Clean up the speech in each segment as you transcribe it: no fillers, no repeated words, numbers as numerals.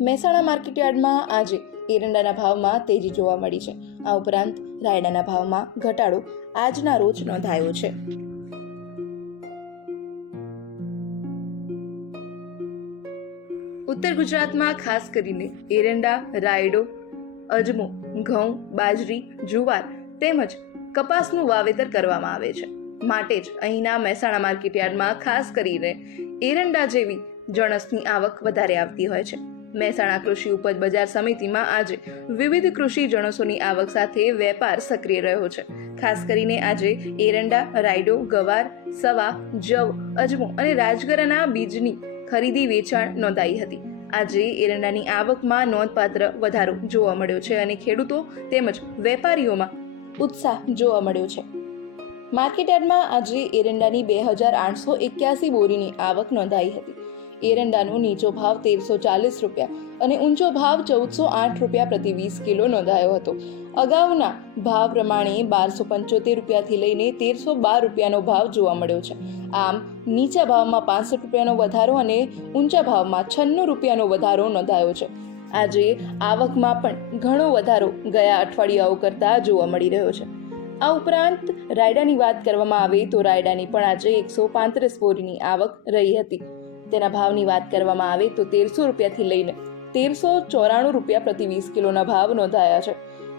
મહેસાણા માર્કેટયાર્ડમાં આજે એરંડાના ભાવમાં તેજી જોવા મળી છે. આ ઉપરાંત રાયડાના ભાવમાં ઘટાડો આજના રોજ નોંધાયો છે. ઉત્તર ગુજરાતમાં ખાસ કરીને એરંડા, રાયડો, અજમો, ઘઉં, બાજરી, જુવાર તેમજ કપાસનું વાવેતર કરવામાં આવે છે. માટે જ અહીંના મહેસાણા માર્કેટયાર્ડમાં ખાસ કરીને એરંડા જેવી જણસની આવક વધારે આવતી હોય છે. મહેસાણા કૃષિ ઉપજ બજાર સમિતિમાં આજે વિવિધ કૃષિ જણસોની આવક સાથે વેપાર સક્રિય રહ્યો છે. ખાસ કરીને આજે એરંડા, રાયડો, ગવાર, સવા, જવ, અજમો અને રાજગરાના બીજની ખરીદી વેચાણ નોંધાઈ હતી. આજે એરંડાની આવકમાં નોંધપાત્ર વધારો જોવા મળ્યો છે અને ખેડૂતો તેમજ વેપારીઓમાં ઉત્સાહ જોવા મળ્યો છે. માર્કેટયાર્ડમાં આજે એરંડાની 2881 બોરીની આવક નોંધાઈ હતી. એરંડાનો નીચો ભાવ 1340 રૂપિયા અને ઊંચો ભાવ 1408 રૂપિયા પ્રતિ 20 કિલો નોંધાયો હતો. અગાઉના ભાવ પ્રમાણે 1275 રૂપિયાથી લઈને 1312 રૂપિયાનો ભાવ જોવા મળ્યો છે. આમ નીચા ભાવમાં 65 રૂપિયાનો વધારો અને ઊંચા ભાવમાં 96 રૂપિયાનો વધારો નોંધાયો છે. આજે આવકમાં પણ ઘણો વધારો ગયા અઠવાડિયાઓ કરતાં જોવા મળી રહ્યો છે. આ ઉપરાંત રાયડાની વાત કરવામાં આવે તો રાયડાની પણ આજે 135 બોરીની આવક રહી હતી. તેના ભાવની વાત કરવામાં આવે તો 1300 રૂપિયાથી લઈને 1394 રૂપિયા પ્રતિ 20 કિલોના ભાવ નોંધાયા છે.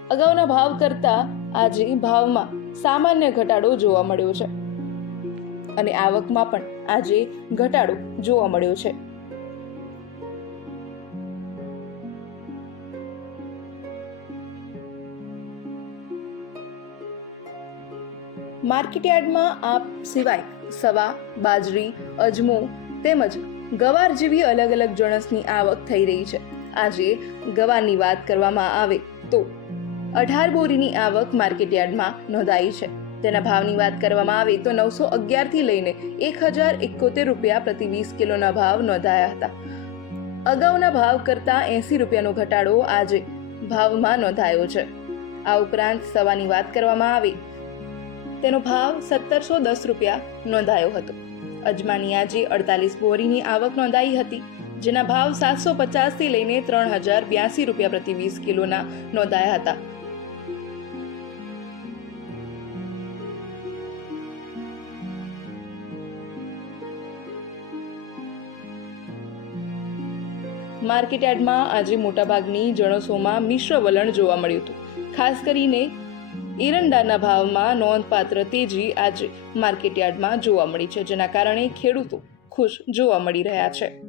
અગાઉના ભાવ કરતાં આજે ભાવમાં સામાન્ય ઘટાડો જોવા મળ્યો છે અને આવકમાં પણ આજે ઘટાડો જોવા મળ્યો છે. માર્કેટયાર્ડમાં આ સિવાય સવા, બાજરી, અજમો તેમજ ગવાર જેવી અલગ અલગ જણસની આવક થઈ રહી છે. આજે ગવારની વાત કરવામાં આવે તો 18 બોરીની આવક માર્કેટયાર્ડમાં નોંધાઈ છે. તેના ભાવની વાત કરવામાં આવે તો 911 થી લઈને 1071 રૂપિયા પ્રતિ 20 કિલોના ભાવ નોંધાયા હતા. અગાઉના ભાવ કરતાં 80 રૂપિયાનો ઘટાડો આજે ભાવમાં નોંધાયો છે. આ ઉપરાંત સવાની વાત કરવામાં આવે તેનો ભાવ 1710 રૂપિયા નોંધાયો હતો. અજમાની આજે 48 બોરીની આવક નોંધાઈ હતી, જેના ભાવ 750 થી લઈને 3082 રૂપિયા પ્રતિ 20 કિલોના નોંધાયા હતા. માર્કેટયાર્ડમાં આજે મોટાભાગની જણસોમાં મિશ્ર વલણ જોવા મળ્યું હતું. ખાસ કરીને એરંડાના ભાવમાં નોંધપાત્ર તેજી આજે માર્કેટયાર્ડમાં જોવા મળી છે, જેના કારણે ખેડૂતો ખુશ જોવા મળી રહ્યા છે.